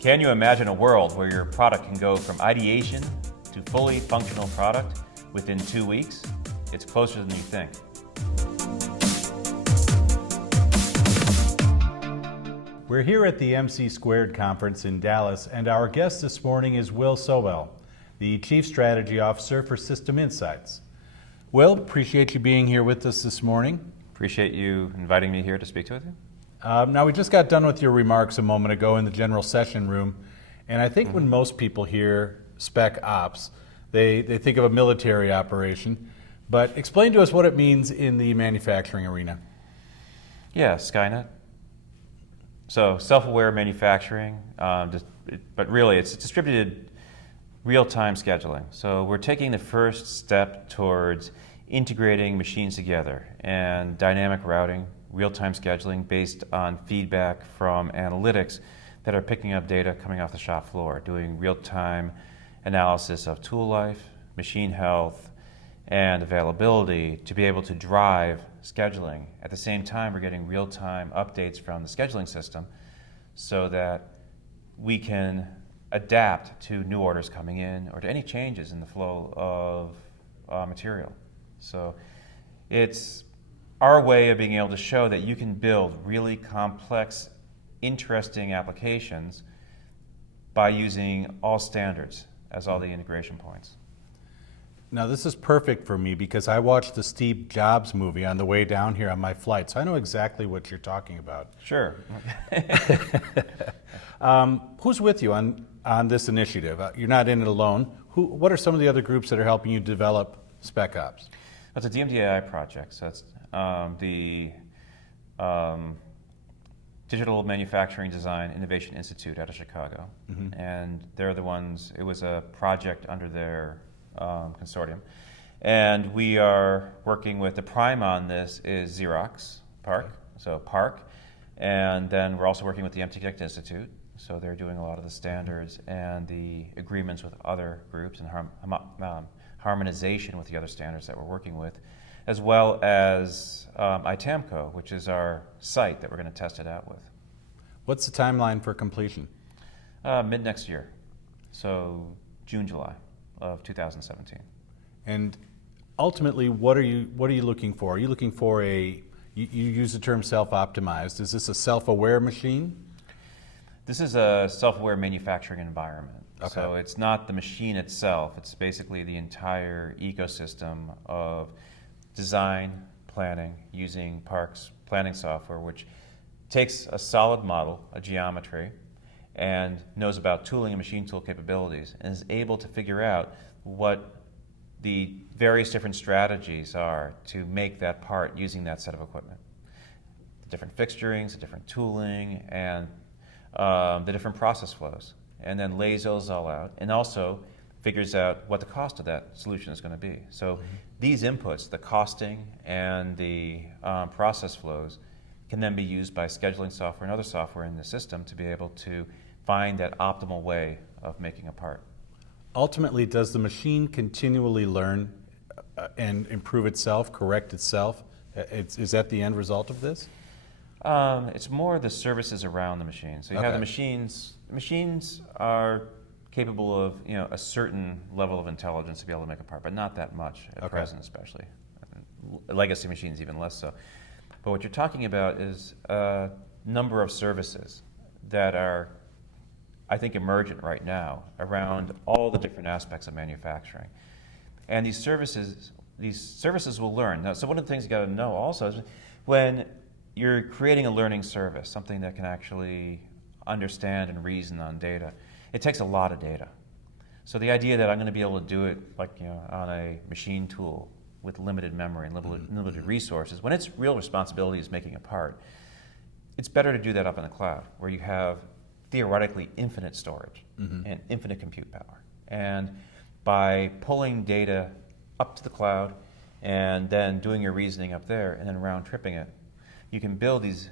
Can you imagine a world where your product can go from ideation to fully functional product within 2 weeks? It's closer than you think. We're here at the MC Squared conference in Dallas, and our guest this morning is Will Sobel, the Chief Strategy Officer for System Insights. Will, appreciate you being here with us this morning. Appreciate you inviting me here to speak with you. Now, we just got done with your remarks a moment ago in the general session room, and I think when most people hear spec ops, they think of a military operation, but explain to us what it means in the manufacturing arena. Yeah, Skynet. So self-aware manufacturing, but really it's distributed real-time scheduling. So we're taking the first step towards integrating machines together and dynamic routing, real-time scheduling based on feedback from analytics that are picking up data coming off the shop floor, doing real-time analysis of tool life, machine health, and availability to be able to drive scheduling. At the same time, we're getting real-time updates from the scheduling system so that we can adapt to new orders coming in or to any changes in the flow of material. So it's our way of being able to show that you can build really complex, interesting applications by using all standards as all the integration points. Now, this is perfect for me because I watched the Steve Jobs movie on the way down here on my flight, so I know exactly what you're talking about. Sure. Who's with you on this initiative? You're not in it alone. What are some of the other groups that are helping you develop Spec Ops? That's a DMDAI project, so that's the Digital Manufacturing Design Innovation Institute out of Chicago. Mm-hmm. And they're the ones, it was a project under their consortium. And we are working with, the prime on this is Xerox PARC, so PARC. And then we're also working with the MTConnect Institute, so they're doing a lot of the standards and the agreements with other groups and harmonization with the other standards that we're working with, as well as ITAMCO, which is our site that we're going to test it out with. What's the timeline for completion? Mid next year, so June, July of 2017. And ultimately, what are you looking for? Are you looking for you use the term self-optimized. Is this a self-aware machine? This is a self-aware manufacturing environment. Okay. So it's not the machine itself, it's basically the entire ecosystem of design, planning, using PARC's planning software, which takes a solid model, a geometry, and knows about tooling and machine tool capabilities, and is able to figure out what the various different strategies are to make that part using that set of equipment. The different fixturings, the different tooling, and the different process flows, and then lays those all out, and also figures out what the cost of that solution is going to be. So these inputs, the costing and the process flows, can then be used by scheduling software and other software in the system to be able to find that optimal way of making a part. Ultimately, does the machine continually learn and improve itself, correct itself? Is that the end result of this? It's more the services around the machine. So you have the machines. Machines are capable of a certain level of intelligence to be able to make a part, but not that much at present, especially. Legacy machines even less so. But what you're talking about is a number of services that are, I think, emergent right now around all the different aspects of manufacturing. And these services will learn. Now, so one of the things you got to know also is when you're creating a learning service, something that can actually understand and reason on data, it takes a lot of data. So the idea that I'm going to be able to do it on a machine tool with limited memory and limited resources, when its real responsibility is making a part, it's better to do that up in the cloud, where you have theoretically infinite storage and infinite compute power. And by pulling data up to the cloud and then doing your reasoning up there and then round tripping it, you can build these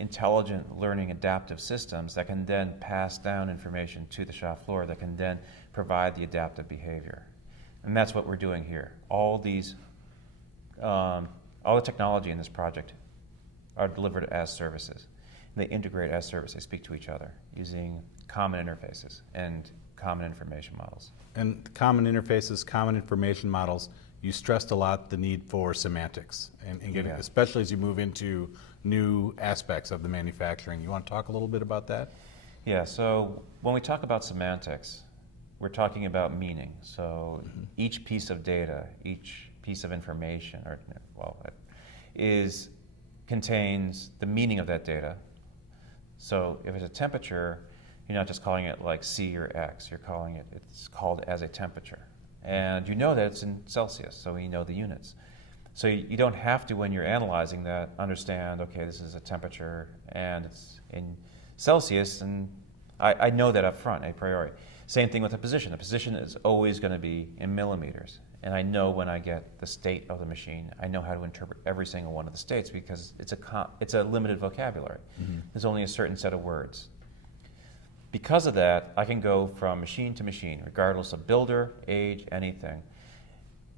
intelligent learning adaptive systems that can then pass down information to the shop floor that can then provide the adaptive behavior. And that's what we're doing here. All the technology in this project are delivered as services. And they integrate as service. They speak to each other using common interfaces and common information models. And common interfaces, common information models, you stressed a lot the need for semantics, and getting, especially as you move into new aspects of the manufacturing. You want to talk a little bit about that? Yeah, so when we talk about semantics, we're talking about meaning. So each piece of data, each piece of information, contains the meaning of that data. So if it's a temperature, you're not just calling it like C or X, it's called as a temperature. And you know that it's in Celsius, so you know the units. So you don't have to, when you're analyzing that, understand, okay, this is a temperature and it's in Celsius, and I know that up front, a priori. Same thing with the position. The position is always going to be in millimeters. And I know when I get the state of the machine, I know how to interpret every single one of the states because it's a limited vocabulary. There's only a certain set of words. Because of that, I can go from machine to machine, regardless of builder, age, anything,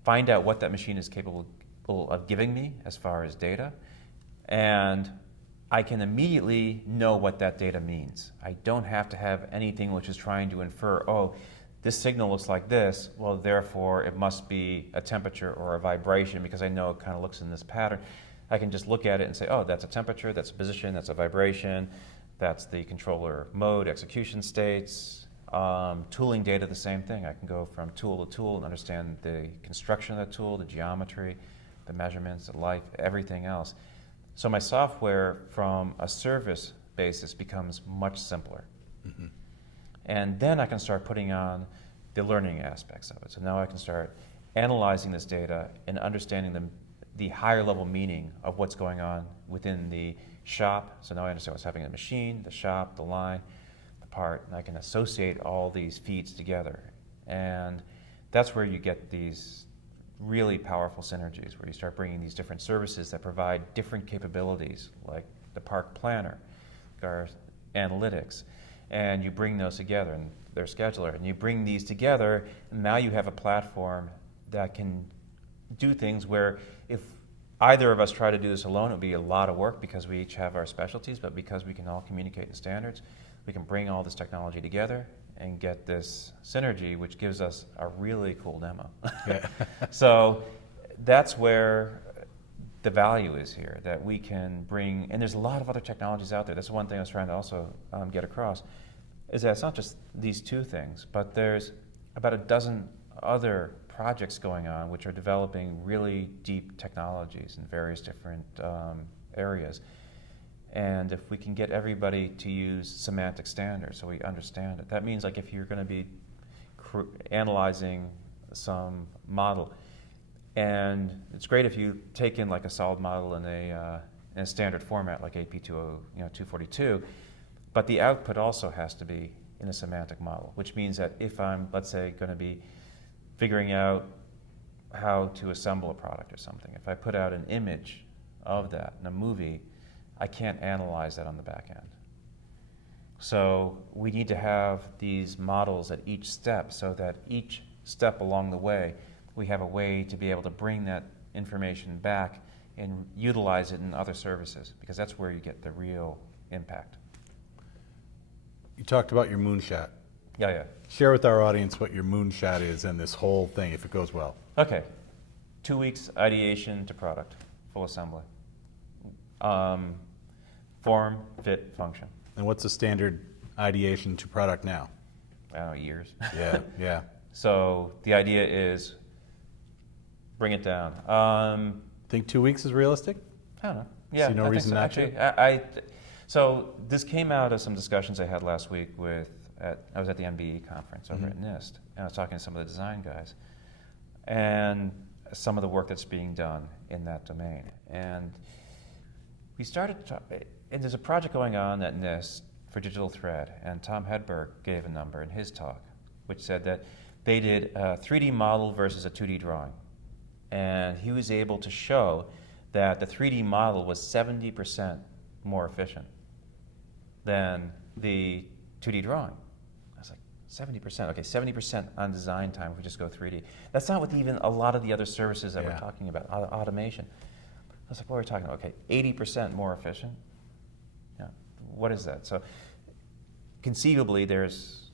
find out what that machine is capable of giving me as far as data, and I can immediately know what that data means. I don't have to have anything which is trying to infer, oh, this signal looks like this, well, therefore it must be a temperature or a vibration because I know it kind of looks in this pattern. I can just look at it and say, oh, that's a temperature, that's a position, that's a vibration, that's the controller mode, execution states. Tooling data, the same thing. I can go from tool to tool and understand the construction of that tool, the geometry, the measurements, the life, everything else. So my software from a service basis becomes much simpler. And then I can start putting on the learning aspects of it. So now I can start analyzing this data and understanding the higher level meaning of what's going on within the shop. So now I understand what's happening in the machine, the shop, the line, the part, and I can associate all these feeds together. And that's where you get these really powerful synergies, where you start bringing these different services that provide different capabilities, like the park planner, our analytics, and you bring those together, and their scheduler, and you bring these together, and now you have a platform that can do things where if either of us try to do this alone, it would be a lot of work because we each have our specialties, but because we can all communicate in standards, we can bring all this technology together and get this synergy, which gives us a really cool demo. So that's where the value is here, that we can bring, and there's a lot of other technologies out there. That's one thing I was trying to also get across, is that it's not just these two things, but there's about a dozen other projects going on which are developing really deep technologies in various different areas. And if we can get everybody to use semantic standards so we understand it, that means like if you're going to be analyzing some model, and it's great if you take in like a solid model in a standard format like AP242, but the output also has to be in a semantic model, which means that if I'm, let's say, going to be figuring out how to assemble a product or something, if I put out an image of that in a movie, I can't analyze that on the back end. So we need to have these models at each step so that each step along the way, we have a way to be able to bring that information back and utilize it in other services, because that's where you get the real impact. You talked about your moonshot. Yeah. Share with our audience what your moonshot is and this whole thing, if it goes well. Okay. 2 weeks ideation to product, full assembly. Form, fit, function. And what's the standard ideation to product now? I don't know, years. Yeah. So the idea is bring it down. Think 2 weeks is realistic? I don't know. Yeah, See no reason not to? So this came out of some discussions I had last week I was at the MBE conference over at NIST, and I was talking to some of the design guys, and some of the work that's being done in that domain. And we started to talk, and there's a project going on at NIST for digital thread, and Tom Hedberg gave a number in his talk, which said that they did a 3D model versus a 2D drawing. And he was able to show that the 3D model was 70% more efficient than the 2D drawing. I was like, 70%, okay, 70% on design time if we just go 3D. That's not with even a lot of the other services that we're talking about, automation. I was like, what are we talking about? Okay, 80% more efficient. Yeah. what is that? So conceivably, there's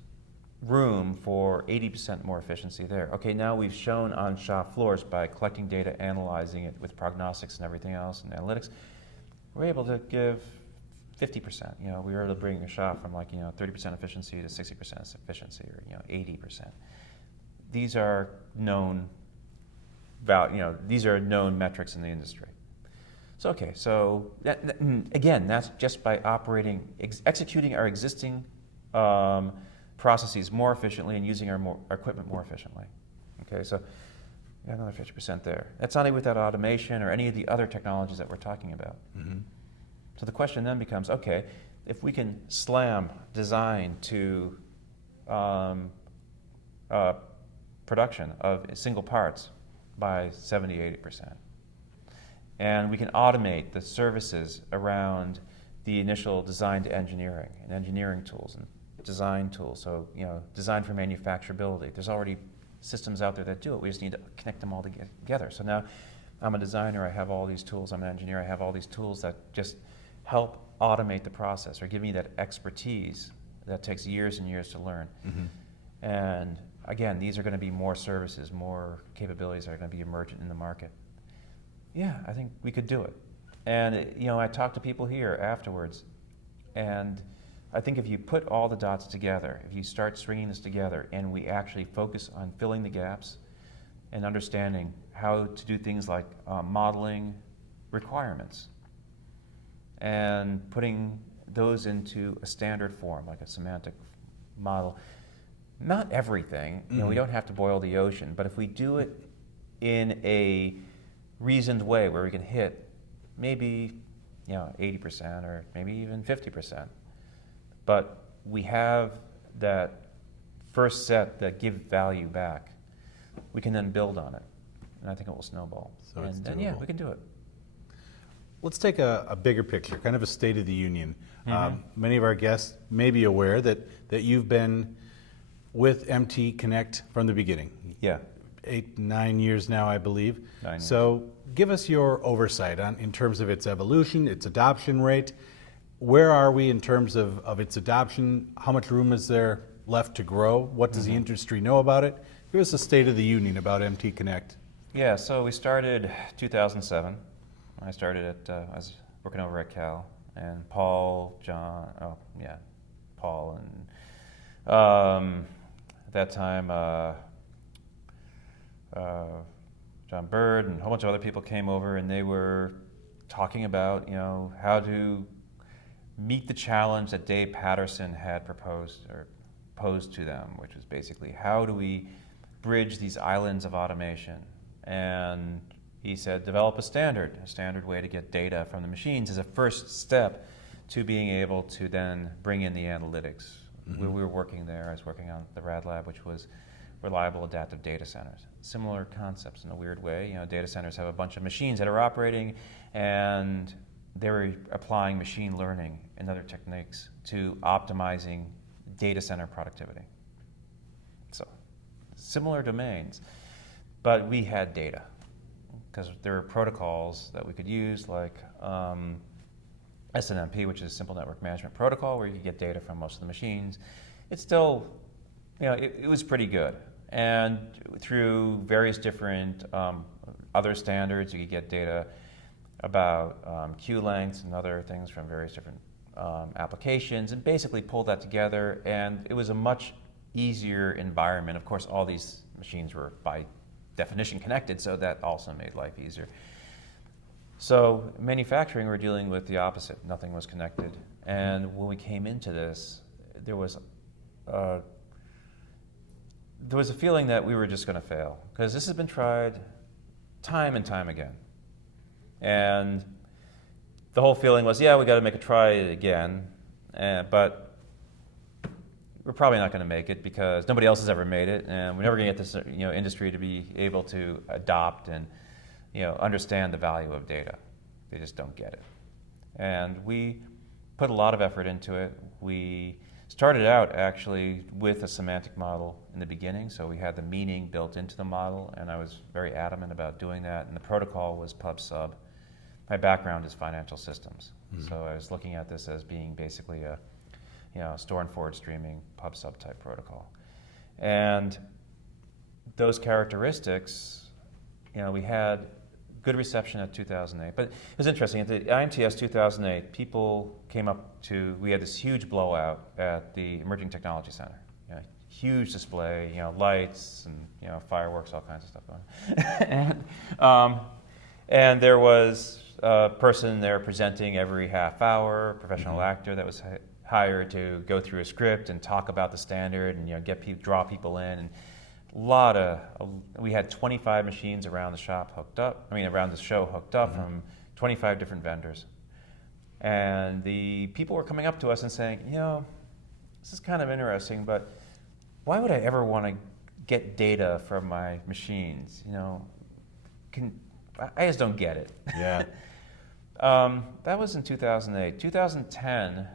room for 80% more efficiency there. Okay, now we've shown on shop floors by collecting data, analyzing it with prognostics and everything else and analytics, we're able to give 50%. We were able to bring a shop from 30% efficiency to 60% efficiency, or 80%. These are known these are known metrics in the industry. So again, that's just by executing our existing processes more efficiently and using our equipment more efficiently. Okay, so we got another 50% there. That's not even without automation or any of the other technologies that we're talking about. Mm-hmm. So the question then becomes, okay, if we can slam design to production of single parts by 70, 80%, and we can automate the services around the initial design to engineering and engineering tools and design tools. So, design for manufacturability. There's already systems out there that do it. We just need to connect them all together. So now I'm a designer, I have all these tools. I'm an engineer, I have all these tools that just help automate the process or give me that expertise that takes years and years to learn. Mm-hmm. And again, these are going to be more services, more capabilities that are going to be emergent in the market. Yeah, I think we could do it. And I talked to people here afterwards, and I think if you put all the dots together, if you start stringing this together, and we actually focus on filling the gaps and understanding how to do things like modeling requirements and putting those into a standard form, like a semantic model. Not everything, we don't have to boil the ocean, but if we do it in a reasoned way where we can hit maybe 80% or maybe even 50%, but we have that first set that give value back, we can then build on it, and I think it will snowball. So it's then doable. we can do it. Let's take a bigger picture, kind of a state of the union. Mm-hmm. Many of our guests may be aware that you've been with MTConnect from the beginning. Yeah. 8-9 years now, I believe. 9 years. So give us your oversight in terms of its evolution, its adoption rate. Where are we in terms of its adoption? How much room is there left to grow? What does the industry know about it? Give us a state of the union about MTConnect. Yeah, so we started 2007. I started I was working over at Cal, and Paul, and at that time, John Bird and a whole bunch of other people came over, and they were talking about, how to meet the challenge that Dave Patterson had posed to them, which was basically, how do we bridge these islands of automation? And he said, develop a standard way to get data from the machines as a first step to being able to then bring in the analytics. Mm-hmm. We were working there. I was working on the RAD Lab, which was reliable adaptive data centers. Similar concepts in a weird way. Data centers have a bunch of machines that are operating, and they were applying machine learning and other techniques to optimizing data center productivity. So, similar domains, but we had data because there were protocols that we could use, like SNMP, which is Simple Network Management Protocol, where you could get data from most of the machines. It's still, it was pretty good. And through various different other standards, you could get data about queue lengths and other things from various different applications, and basically pull that together. And it was a much easier environment. Of course, all these machines were by definition connected, so that also made life easier. So manufacturing, we're dealing with the opposite. Nothing was connected. And when we came into this, there was a feeling that we were just going to fail, because this has been tried time and time again. And the whole feeling was, we got to make a try again, but we're probably not going to make it because nobody else has ever made it, and we're never going to get this industry to be able to adopt and understand the value of data. They just don't get it. And we put a lot of effort into it. We started out actually with a semantic model in the beginning, so we had the meaning built into the model, and I was very adamant about doing that, and the protocol was pub sub. my background is financial systems. So I was looking at this as being basically a store and forward streaming pub sub type protocol. And those characteristics, we had good reception at 2008. But it was interesting, at the IMTS 2008, people came up we had this huge blowout at the Emerging Technology Center. Huge display, lights and fireworks, all kinds of stuff going on. And there was a person there presenting every half hour, professional actor that was hired to go through a script and talk about the standard and draw people in. And we had 25 machines around the shop around the show hooked up from 25 different vendors. And the people were coming up to us and saying, this is kind of interesting, but why would I ever want to get data from my machines? I just don't get it. Yeah. That was in 2008. 2010,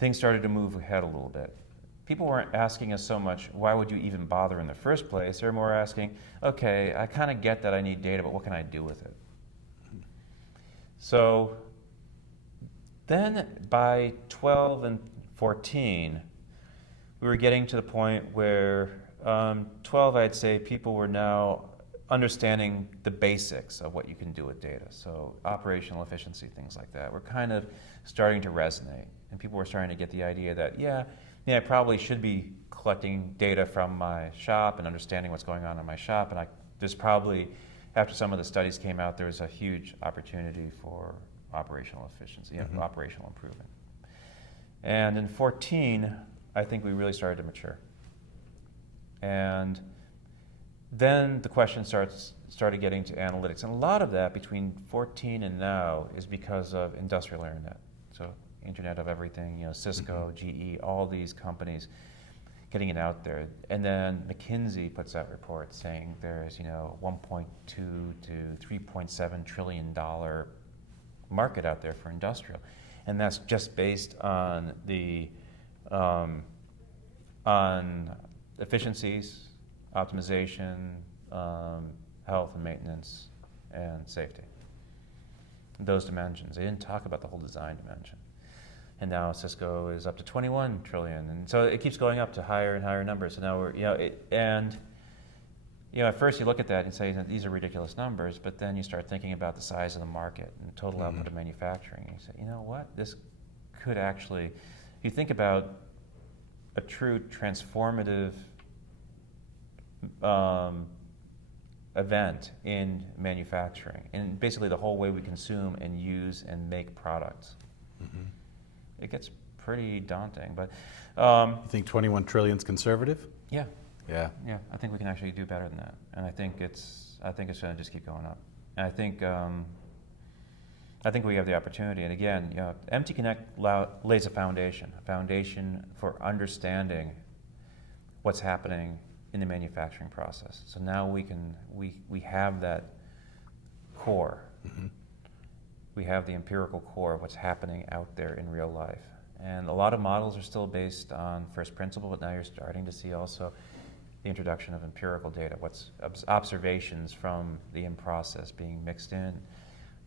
things started to move ahead a little bit. People weren't asking us so much, why would you even bother in the first place? They were more asking, okay, I kind of get that I need data, but what can I do with it? So then by 12 and 14, we were getting to the point where 12, I'd say, people were now understanding the basics of what you can do with data. So operational efficiency, things like that, were kind of starting to resonate. And people were starting to get the idea that, I probably should be collecting data from my shop and understanding what's going on in my shop. And there's probably, after some of the studies came out, there was a huge opportunity for operational efficiency, operational improvement. And in 14, I think we really started to mature. And then the question started getting to analytics. And a lot of that between 14 and now is because of industrial internet. So Internet of Everything, Cisco, GE, all these companies getting it out there. And then McKinsey puts out reports saying there's, $1.2 to $3.7 trillion market out there for industrial. And that's just based on on efficiencies, optimization, health and maintenance, and safety. Those dimensions. They didn't talk about the whole design dimension. And now Cisco is up to 21 trillion. And so it keeps going up to higher and higher numbers. So now we're, at first you look at that and say, these are ridiculous numbers, but then you start thinking about the size of the market and the total output of manufacturing. And you say, what? This could actually, if you think about a true transformative event in manufacturing, and basically the whole way we consume and use and make products. It gets pretty daunting, but you think 21 trillion is conservative? Yeah. Yeah. Yeah, I think we can actually do better than that, and I think it's going to just keep going up. And I think we have the opportunity. And again, MTConnect lays a foundation for understanding what's happening in the manufacturing process. So now we have that core. We have the empirical core of what's happening out there in real life. And a lot of models are still based on first principle, but now you're starting to see also the introduction of empirical data, what's observations from the in-process being mixed in.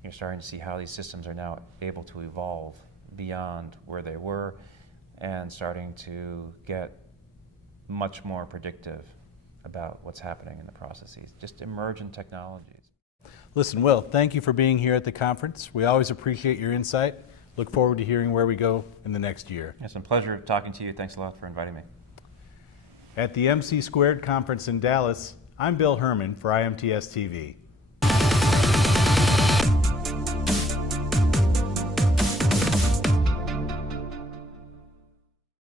You're starting to see how these systems are now able to evolve beyond where they were and starting to get much more predictive about what's happening in the processes, just emergent technologies. Listen, Will, thank you for being here at the conference. We always appreciate your insight. Look forward to hearing where we go in the next year. It's a pleasure talking to you. Thanks a lot for inviting me. At the MC Squared Conference in Dallas, I'm Bill Herman for IMTS TV.